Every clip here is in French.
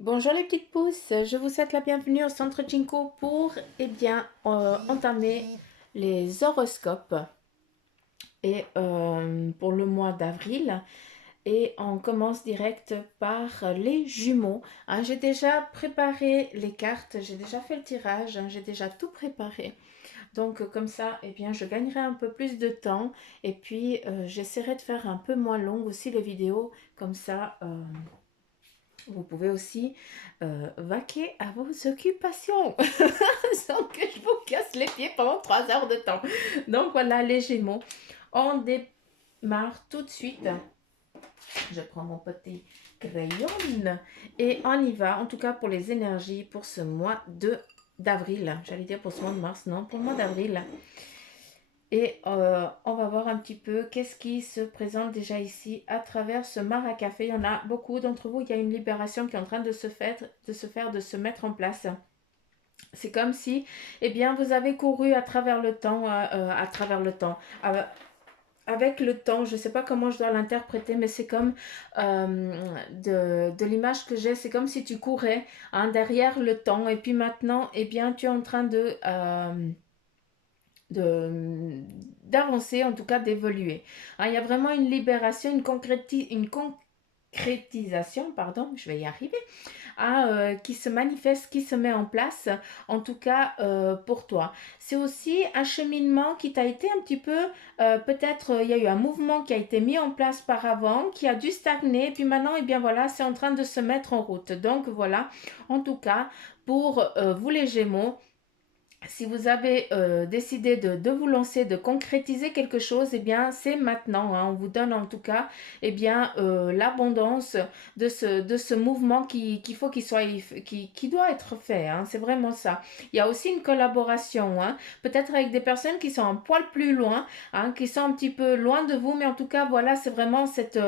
Bonjour les petites pousses, je vous souhaite la bienvenue au Centre Jinko pour entamer les horoscopes pour le mois d'avril. Et on commence direct par les jumeaux. J'ai déjà préparé les cartes, j'ai déjà fait le tirage, j'ai déjà tout préparé. Donc comme ça, je gagnerai un peu plus de temps et puis j'essaierai de faire un peu moins longue aussi les vidéos. Comme ça, vous pouvez aussi vaquer à vos occupations sans que je vous casse les pieds pendant 3 heures de temps. Donc voilà les Gémeaux. On démarre tout de suite. Je prends mon petit crayon et on y va. En tout cas pour les énergies pour ce mois d'avril. J'allais dire pour ce mois de mars, non, pour le mois d'avril. Et on va voir un petit peu qu'est-ce qui se présente déjà ici à travers ce maracafé. Il y en a beaucoup d'entre vous. Il y a une libération qui est en train de se mettre en place. C'est comme si, vous avez couru à travers le temps, avec le temps. Je ne sais pas comment je dois l'interpréter, mais c'est comme de l'image que j'ai. C'est comme si tu courais derrière le temps. Et puis maintenant, tu es en train d'avancer, en tout cas d'évoluer. Il y a vraiment une libération, une concrétisation, pardon, je vais y arriver, qui se manifeste, qui se met en place, en tout cas pour toi. C'est aussi un cheminement qui t'a été un petit peu, peut-être il y a eu un mouvement qui a été mis en place par avant, qui a dû stagner, puis maintenant, voilà, c'est en train de se mettre en route. Donc voilà, en tout cas, pour vous les Gémeaux, si vous avez décidé de vous lancer, de concrétiser quelque chose, c'est maintenant. On vous donne en tout cas l'abondance de ce mouvement qu'il faut qui doit être fait. C'est vraiment ça. Il y a aussi une collaboration, peut-être avec des personnes qui sont un poil plus loin, qui sont un petit peu loin de vous, mais en tout cas, voilà, c'est vraiment cette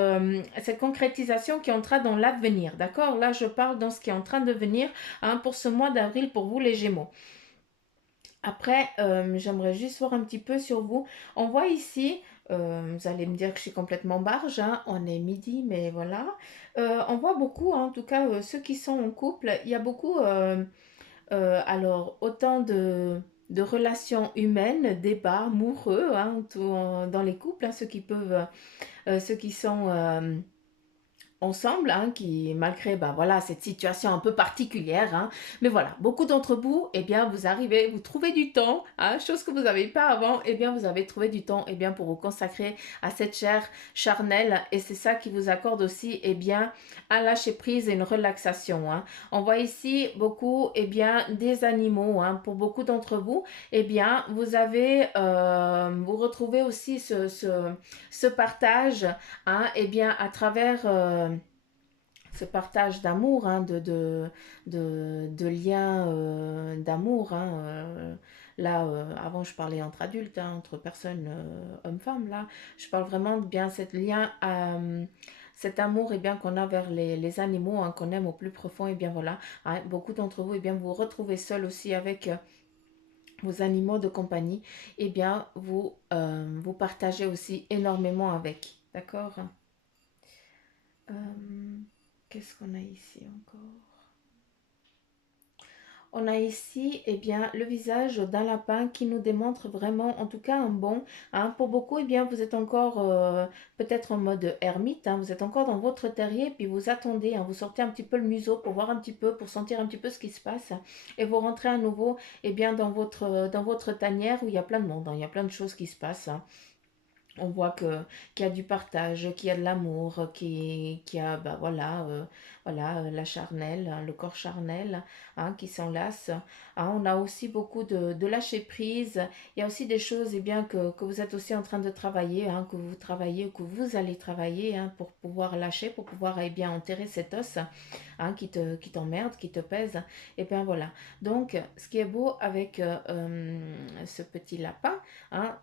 concrétisation qui est en train dans l'avenir. D'accord? Là, je parle dans ce qui est en train de venir pour ce mois d'avril pour vous, les Gémeaux. Après, j'aimerais juste voir un petit peu sur vous. On voit ici, vous allez me dire que je suis complètement barge, on est midi, mais voilà. On voit beaucoup, en tout cas ceux qui sont en couple, il y a beaucoup, alors autant de relations humaines, débats amoureux dans les couples, ceux qui sont ensemble, qui malgré voilà, cette situation un peu particulière, mais voilà, beaucoup d'entre vous, vous arrivez, vous trouvez du temps, chose que vous n'avez pas avant, vous avez trouvé du temps pour vous consacrer à cette chair charnelle, et c'est ça qui vous accorde aussi un lâcher prise et une relaxation. On voit ici beaucoup des animaux, pour beaucoup d'entre vous, vous avez vous retrouvez aussi ce partage, à travers ce partage d'amour, de liens d'amour. Là, avant, je parlais entre adultes, entre personnes, hommes-femmes. Là, je parle vraiment de bien cet lien, cet amour qu'on a vers les animaux, qu'on aime au plus profond. Voilà, beaucoup d'entre vous, vous vous retrouvez seul aussi avec vos animaux de compagnie. Vous partagez aussi énormément avec. D'accord? euh, Qu'est-ce qu'on a ici encore? On a ici le visage d'un lapin qui nous démontre vraiment, en tout cas, un bon. Pour beaucoup, vous êtes encore peut-être en mode ermite. Vous êtes encore dans votre terrier, puis vous attendez. Vous sortez un petit peu le museau pour voir un petit peu, pour sentir un petit peu ce qui se passe. Et vous rentrez à nouveau dans votre tanière où il y a plein de monde. Il y a plein de choses qui se passent. On voit qu'il y a du partage, qu'il y a de l'amour, qu'il y a la charnelle, le corps charnel, qui s'enlace. On a aussi beaucoup de lâcher prise. Il y a aussi des choses que vous êtes aussi en train de travailler, que vous travaillez ou que vous allez travailler, pour pouvoir lâcher, pour pouvoir enterrer cet os qui t'emmerde, qui te pèse. Voilà. Donc, ce qui est beau avec ce petit lapin,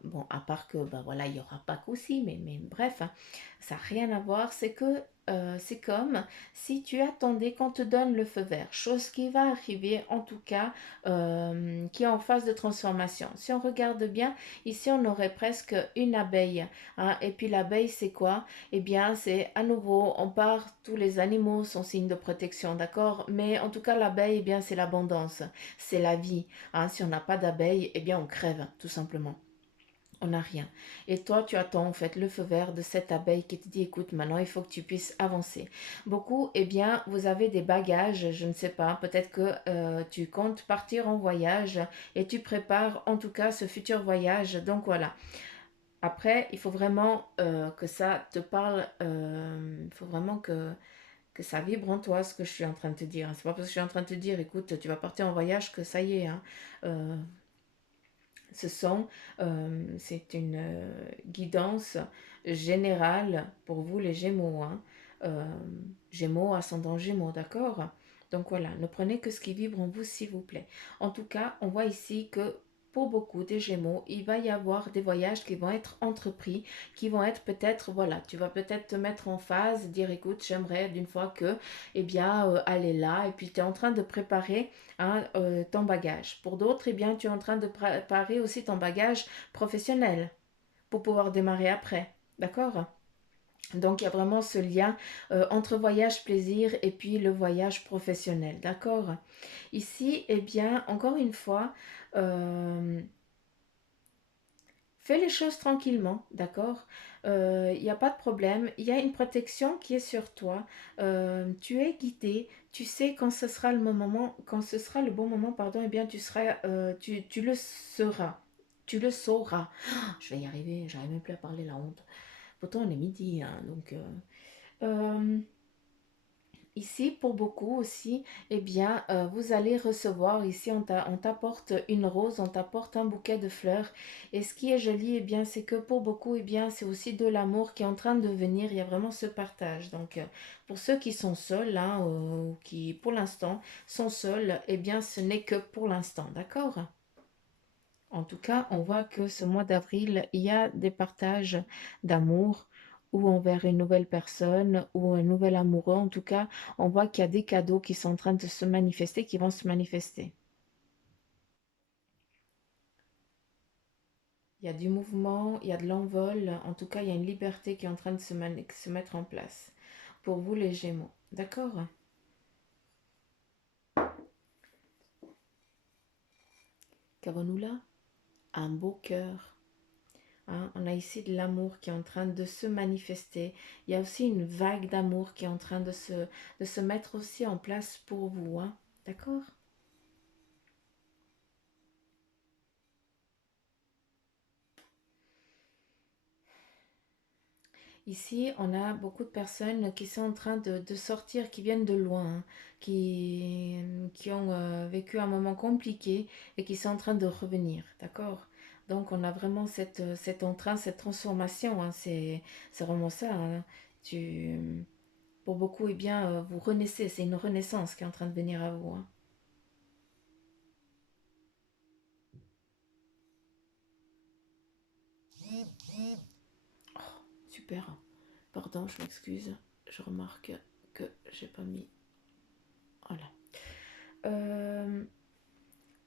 bon, à part que voilà, il y aura Pâques aussi, mais bref, hein, ça n'a rien à voir. C'est que c'est comme si tu attendais qu'on te donne le feu vert, chose qui va arriver en tout cas, qui est en phase de transformation. Si on regarde bien, ici on aurait presque une abeille, hein, et puis l'abeille c'est quoi? Eh bien c'est à nouveau, on part, tous les animaux sont signes de protection, d'accord? Mais en tout cas l'abeille, eh bien c'est l'abondance, c'est la vie, hein. Si on n'a pas d'abeille, eh bien on crève, tout simplement. On n'a rien. Et toi, tu attends en fait le feu vert de cette abeille qui te dit, écoute, maintenant il faut que tu puisses avancer. Beaucoup, eh bien, vous avez des bagages, je ne sais pas, peut-être que tu comptes partir en voyage et tu prépares en tout cas ce futur voyage. Donc voilà. Après, il faut vraiment que ça te parle, il faut vraiment que ça vibre en toi ce que je suis en train de te dire. C'est pas parce que je suis en train de te dire, écoute, tu vas partir en voyage que ça y est, hein. Euh, ce sont, c'est une guidance générale pour vous les Gémeaux, hein. Euh, Gémeaux, ascendant Gémeaux, d'accord? Donc voilà, ne prenez que ce qui vibre en vous, s'il vous plaît. En tout cas, on voit ici que pour beaucoup des Gémeaux, il va y avoir des voyages qui vont être entrepris, qui vont être peut-être, voilà, tu vas peut-être te mettre en phase, dire écoute, j'aimerais d'une fois que, eh bien, aller là, et puis tu es en train de préparer, hein, ton bagage. Pour d'autres, eh bien, tu es en train de préparer aussi ton bagage professionnel pour pouvoir démarrer après. D'accord? Donc, il y a vraiment ce lien entre voyage plaisir et puis le voyage professionnel. D'accord? Ici, eh bien, encore une fois, euh, fais les choses tranquillement, d'accord? Il n'y a pas de problème. Il y a une protection qui est sur toi. Tu es guidé. Tu sais quand ce sera le moment, quand ce sera le bon moment, pardon, eh bien tu seras, tu le seras. Tu le sauras. Ah, je vais y arriver. J'arrive même plus à parler, la honte. Pourtant on est midi, hein, donc. Euh, Ici, pour beaucoup aussi, eh bien, vous allez recevoir, ici, on t'apporte une rose, on t'apporte un bouquet de fleurs. Et ce qui est joli, eh bien, c'est que pour beaucoup, eh bien, c'est aussi de l'amour qui est en train de venir. Il y a vraiment ce partage. Donc, pour ceux qui sont seuls, hein, ou qui, pour l'instant, sont seuls, eh bien, ce n'est que pour l'instant. D'accord? En tout cas, on voit que ce mois d'avril, il y a des partages d'amour ou envers une nouvelle personne ou un nouvel amoureux. En tout cas, on voit qu'il y a des cadeaux qui sont en train de se manifester, qui vont se manifester. Il y a du mouvement, il y a de l'envol. En tout cas, il y a une liberté qui est en train de se mettre en place. Pour vous, les Gémeaux. D'accord? Qu'avons-nous là? Un beau cœur. Hein, on a ici de l'amour qui est en train de se manifester. Il y a aussi une vague d'amour qui est en train de se mettre aussi en place pour vous. Hein. D'accord? Ici, on a beaucoup de personnes qui sont en train de sortir, qui viennent de loin, hein, qui ont vécu un moment compliqué et qui sont en train de revenir. D'accord? Donc, on a vraiment cette entrain, cette transformation. Hein, c'est vraiment ça. Hein. Tu, pour beaucoup, eh bien, vous renaissez. C'est une renaissance qui est en train de venir à vous. Hein. Super. Pardon, je m'excuse. Je remarque que j'ai pas mis. Voilà. Euh,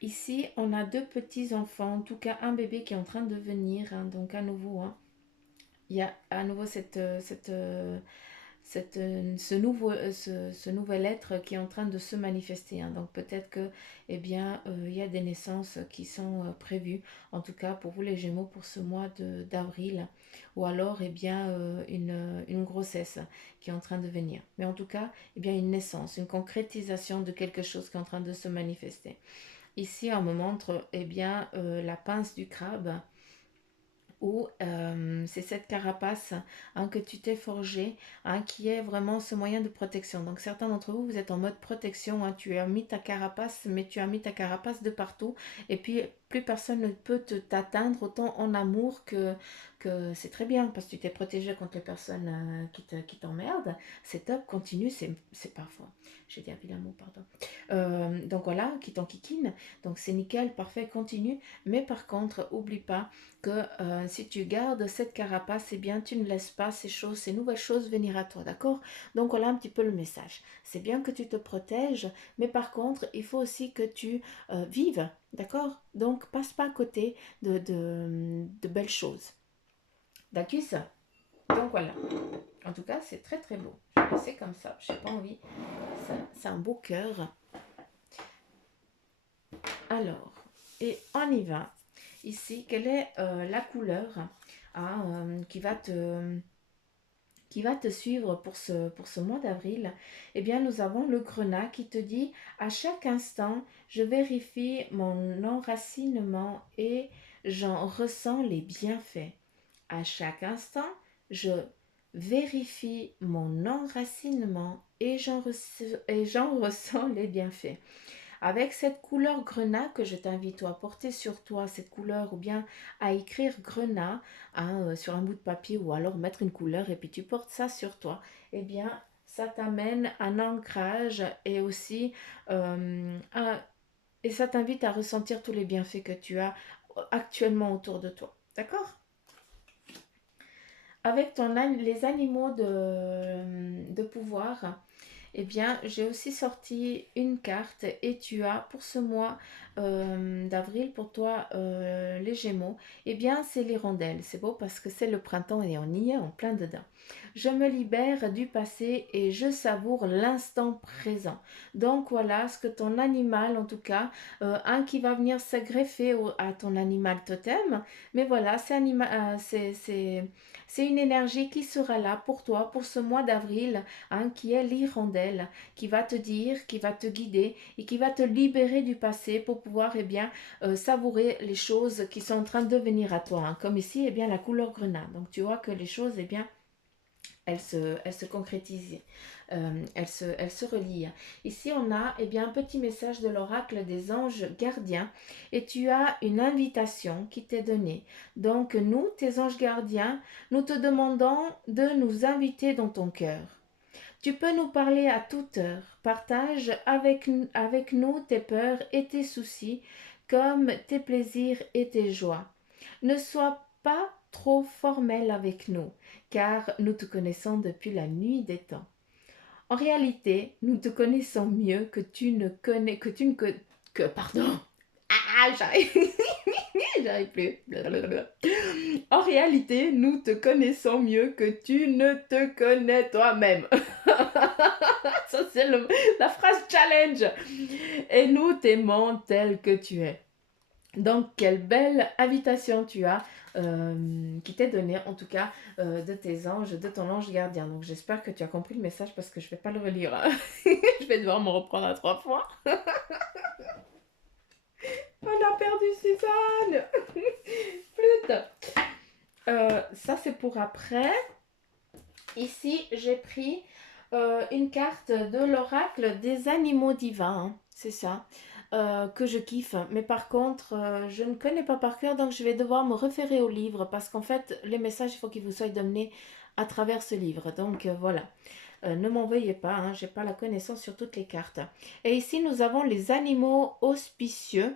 Ici, on a deux petits enfants, en tout cas un bébé qui est en train de venir. Hein, donc à nouveau, hein, il y a à nouveau ce nouvel être qui est en train de se manifester. Hein. Donc peut-être que, eh bien, il y a des naissances qui sont prévues, en tout cas pour vous les Gémeaux, pour ce mois d'avril, ou alors, eh bien, une grossesse qui est en train de venir. Mais en tout cas, eh bien, une naissance, une concrétisation de quelque chose qui est en train de se manifester. Ici, on me montre, eh bien, la pince du crabe où c'est cette carapace, hein, que tu t'es forgée, hein, qui est vraiment ce moyen de protection. Donc certains d'entre vous, vous êtes en mode protection, hein, tu as mis ta carapace, mais tu as mis ta carapace de partout, et puis plus personne ne peut t'atteindre autant en amour que c'est très bien parce que tu t'es protégé contre les personnes qui t'emmerdent. C'est top, continue, c'est parfois. J'ai dit un vilain mot, pardon. Donc voilà, qui t'enquiquine. Donc c'est nickel, parfait, continue. Mais par contre, oublie pas que si tu gardes cette carapace, eh bien tu ne laisses pas ces choses, ces nouvelles choses venir à toi, d'accord? Donc voilà un petit peu le message. C'est bien que tu te protèges, mais par contre, il faut aussi que tu vives, d'accord? Donc passe pas à côté de belles choses. D'accord? Donc voilà. En tout cas, c'est très très beau. Je vais laisser comme ça. Je n'ai pas envie. C'est un beau cœur. Alors, et on y va. Ici, quelle est la couleur qui va te suivre pour ce mois d'avril? Eh bien, nous avons le grenat qui te dit, à chaque instant, je vérifie mon enracinement et j'en ressens les bienfaits. À chaque instant, je vérifie mon enracinement et j'en ressens les bienfaits. Avec cette couleur grenat que je t'invite à porter sur toi, cette couleur, ou bien à écrire grenat sur un bout de papier, ou alors mettre une couleur et puis tu portes ça sur toi, eh bien ça t'amène un ancrage et aussi et ça t'invite à ressentir tous les bienfaits que tu as actuellement autour de toi. D'accord? Avec les animaux de pouvoir, eh bien, j'ai aussi sorti une carte et tu as pour ce mois d'avril, pour toi, les Gémeaux, eh bien, c'est l'hirondelle. C'est beau parce que c'est le printemps et on y est en plein dedans. Je me libère du passé et je savoure l'instant présent. Donc voilà ce que ton animal, en tout cas, un qui va venir se greffer à ton animal totem, mais voilà, c'est une énergie qui sera là pour toi pour ce mois d'avril, qui est l'hirondelle, qui va te dire, qui va te guider et qui va te libérer du passé pour pouvoir savourer les choses qui sont en train de venir à toi. Comme ici, la couleur grenat. Donc tu vois que les choses, elles se concrétisent, elles se relient. Ici, on a un petit message de l'oracle des anges gardiens et tu as une invitation qui t'est donnée. Donc, nous, tes anges gardiens, nous te demandons de nous inviter dans ton cœur. Tu peux nous parler à toute heure. Partage avec nous tes peurs et tes soucis, comme tes plaisirs et tes joies. Ne sois pas trop formel avec nous, car nous te connaissons depuis la nuit des temps. En réalité, nous te connaissons mieux que tu ne connais, pardon. J'arrive, j'arrive plus. Blablabla. En réalité, nous te connaissons mieux que tu ne te connais toi-même. Ça, c'est la phrase challenge. Et nous t'aimons tel que tu es. Donc, quelle belle invitation tu as qui t'est donnée, en tout cas, de tes anges, de ton ange gardien. Donc, j'espère que tu as compris le message parce que je ne vais pas le relire. Hein. Je vais devoir me reprendre à 3 fois. On a perdu Suzanne. Flûte. Ça, c'est pour après. Ici, j'ai pris une carte de l'oracle des animaux divins. Hein. C'est ça. Que je kiffe. Mais par contre, je ne connais pas par cœur, donc je vais devoir me référer au livre parce qu'en fait, les messages, il faut qu'ils vous soient donnés à travers ce livre. Donc voilà. Ne m'en veuillez pas, hein, je n'ai pas la connaissance sur toutes les cartes. Et ici, nous avons les animaux auspicieux.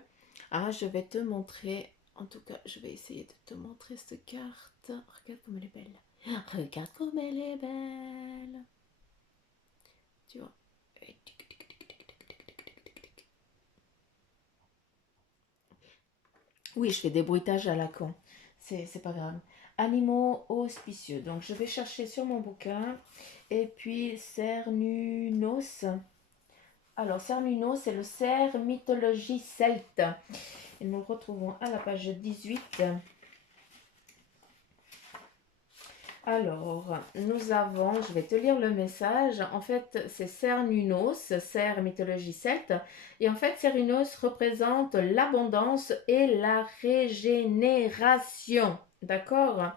Je vais te montrer, en tout cas, je vais essayer de te montrer cette carte. Regarde comme elle est belle. Regarde comme elle est belle. Tu vois. Oui, je fais des bruitages à la con. C'est pas grave. Animaux auspicieux. Donc, je vais chercher sur mon bouquin. Et puis, Cernunnos. Alors, Cernunnos, c'est le cerf mythologie celte. Et nous le retrouvons à la page 18. Alors, nous avons, je vais te lire le message. En fait, c'est Cernunnos, cerf mythologie celte. Et en fait, Cernunnos représente l'abondance et la régénération. D'accord?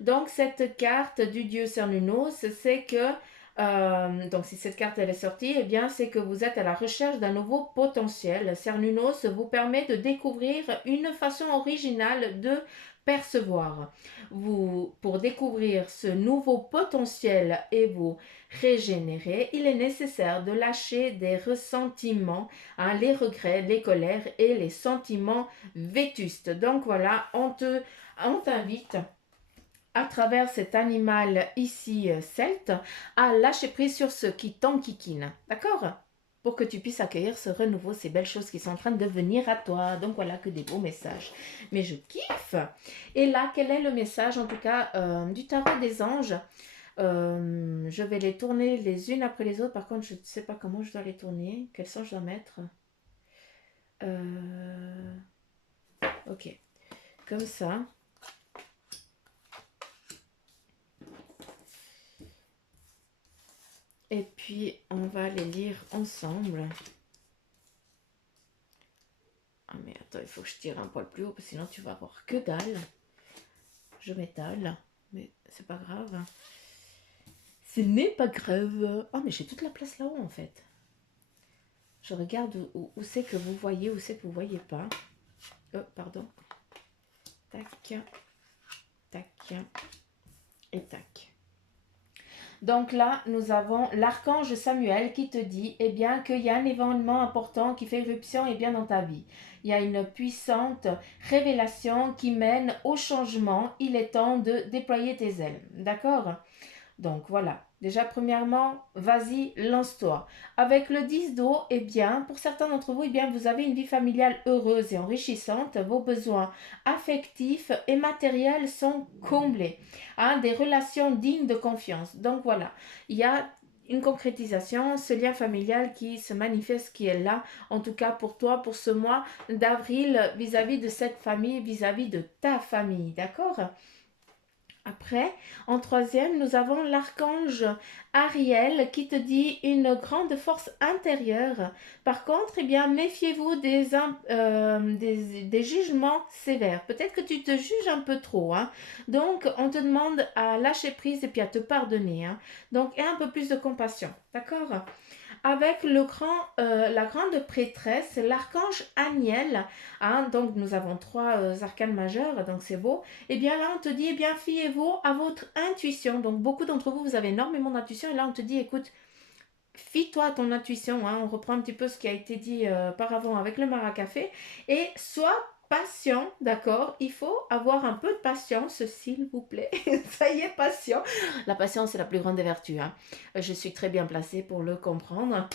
Donc, cette carte du dieu Cernunnos, c'est que Donc, si cette carte elle est sortie, eh bien, c'est que vous êtes à la recherche d'un nouveau potentiel. Cernunnos vous permet de découvrir une façon originale de percevoir. Pour découvrir ce nouveau potentiel et vous régénérer, il est nécessaire de lâcher des ressentiments, hein, les regrets, les colères et les sentiments vétustes. Donc voilà, on t'invite à travers cet animal ici celte, à lâcher prise sur ce qui t'enquiquine. D'accord? Pour que tu puisses accueillir ce renouveau, ces belles choses qui sont en train de venir à toi. Donc voilà que des beaux messages. Mais je kiffe. Et là, quel est le message, en tout cas, du tarot des anges? Je vais les tourner les unes après les autres. Par contre, je ne sais pas comment je dois les tourner. Quel sens je dois mettre? Ok. Comme ça. Et puis, on va les lire ensemble. Ah mais attends, il faut que je tire un poil plus haut, parce que sinon tu vas avoir que dalle. Je m'étale, mais c'est pas grave. Ce n'est pas grave. Oh mais j'ai toute la place là-haut en fait. Je regarde où c'est que vous voyez, où c'est que vous voyez pas. Pardon. Tac, tac et tac. Donc là, nous avons l'archange Samuel qui te dit eh bien, qu'il y a un événement important qui fait éruption bien dans ta vie. Il y a une puissante révélation qui mène au changement. Il est temps de déployer tes ailes. D'accord? Donc voilà, déjà premièrement, vas-y, lance-toi. Avec le 10 d'eau, eh bien, pour certains d'entre vous, eh bien, vous avez une vie familiale heureuse et enrichissante. Vos besoins affectifs et matériels sont comblés. Hein, des relations dignes de confiance. Donc voilà, il y a une concrétisation, ce lien familial qui se manifeste, qui est là, en tout cas pour toi, pour ce mois d'avril, vis-à-vis de cette famille, vis-à-vis de ta famille, d'accord? Après, en troisième, nous avons l'archange Ariel qui te dit une grande force intérieure. Par contre, eh bien, méfiez-vous des jugements sévères. Peut-être que tu te juges un peu trop. Hein. Donc, on te demande à lâcher prise et puis à te pardonner. Hein. Donc, et un peu plus de compassion. D'accord? Avec la grande prêtresse, l'archange Aniel, hein, donc nous avons trois arcanes majeurs, donc c'est beau, et bien là on te dit, eh bien fiez-vous à votre intuition, donc beaucoup d'entre vous, vous avez énormément d'intuition, et là on te dit, écoute, fie-toi à ton intuition, hein, on reprend un petit peu ce qui a été dit auparavant avec le maracafé, et sois patient, d'accord? Il faut avoir un peu de patience, s'il vous plaît. Ça y est, patient. La patience est la plus grande des vertus. Hein. Je suis très bien placée pour le comprendre.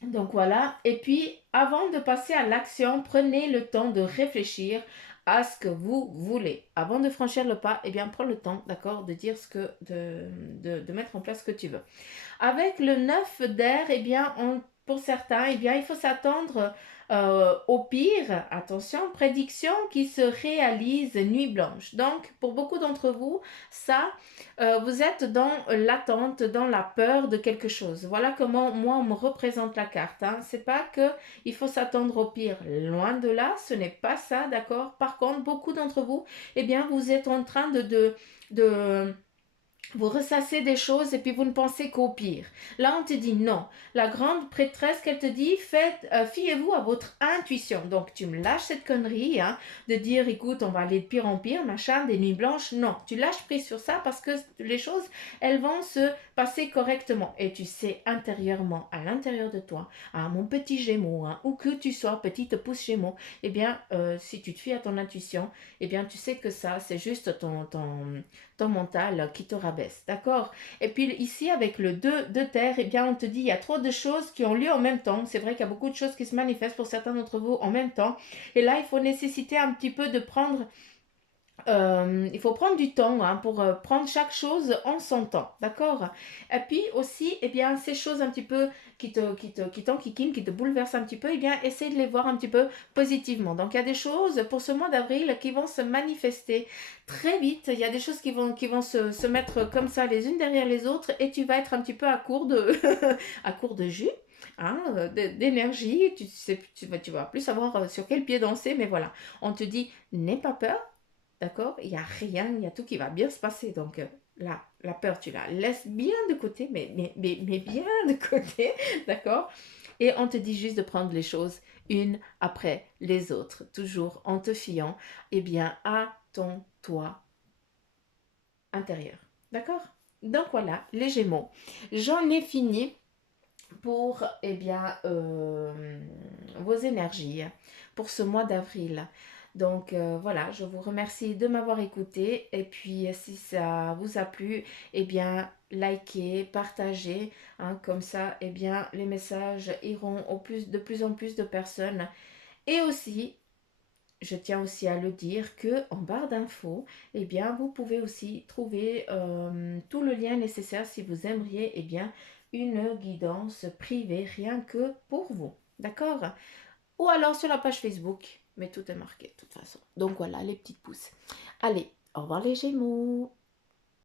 Donc voilà. Et puis, avant de passer à l'action, prenez le temps de réfléchir à ce que vous voulez. Avant de franchir le pas, eh bien, prends le temps, d'accord, de dire de mettre en place ce que tu veux. Avec le 9 d'air, eh bien, pour certains, eh bien, il faut s'attendre au pire. Attention, prédiction qui se réalise nuit blanche. Donc, pour beaucoup d'entre vous, ça, vous êtes dans l'attente, dans la peur de quelque chose. Voilà comment moi, on me représente la carte. Hein. C'est pas que il faut s'attendre au pire. Loin de là, ce n'est pas ça, d'accord? Par contre, beaucoup d'entre vous, eh bien, vous êtes en train de vous ressassez des choses et puis vous ne pensez qu'au pire. Là, on te dit non. La grande prêtresse qu'elle te dit, fiez-vous à votre intuition. Donc, tu me lâches cette connerie hein, de dire, écoute, on va aller de pire en pire, machin, des nuits blanches. Non, tu lâches prise sur ça parce que les choses, elles vont se passer correctement. Et tu sais intérieurement, à l'intérieur de toi, hein, mon petit Gémeaux, hein, où que tu sois, petite pouce Gémeaux, eh bien, si tu te fies à ton intuition, eh bien, tu sais que ça, c'est juste ton mental qui te rabaisse, d'accord? Et puis ici, avec le 2 de terre, eh bien, on te dit, il y a trop de choses qui ont lieu en même temps. C'est vrai qu'il y a beaucoup de choses qui se manifestent pour certains d'entre vous en même temps. Et là, il faut nécessiter un petit peu de prendre il faut prendre du temps hein, pour prendre chaque chose en son temps, d'accord? Et puis aussi, eh bien, ces choses un petit peu t'enquiquinent, qui te bouleversent un petit peu, eh bien, essaye de les voir un petit peu positivement. Donc, il y a des choses pour ce mois d'avril qui vont se manifester très vite. Il y a des choses qui vont se mettre comme ça les unes derrière les autres et tu vas être un petit peu à court de, à court de jus. Hein, d'énergie, tu vas plus savoir sur quel pied danser, mais voilà, on te dit, n'aie pas peur, d'accord? Il n'y a rien, il y a tout qui va bien se passer. Donc là, La peur, tu la laisses bien de côté, mais bien de côté, d'accord? Et on te dit juste de prendre les choses une après les autres, toujours en te fiant, eh bien, à ton toi intérieur. D'accord? Donc voilà, les Gémeaux. J'en ai fini pour eh bien, vos énergies pour ce mois d'avril. Donc voilà, je vous remercie de m'avoir écouté et puis si ça vous a plu, eh bien likez, partagez, hein, comme ça eh bien les messages iront de plus en plus de personnes. Et aussi, je tiens aussi à le dire que en barre d'infos, eh bien, vous pouvez aussi trouver tout le lien nécessaire si vous aimeriez eh bien, une guidance privée rien que pour vous. D'accord? Ou alors sur la page Facebook, mais tout est marqué de toute façon. Donc voilà, les petites pouces. Allez, au revoir les Gémeaux.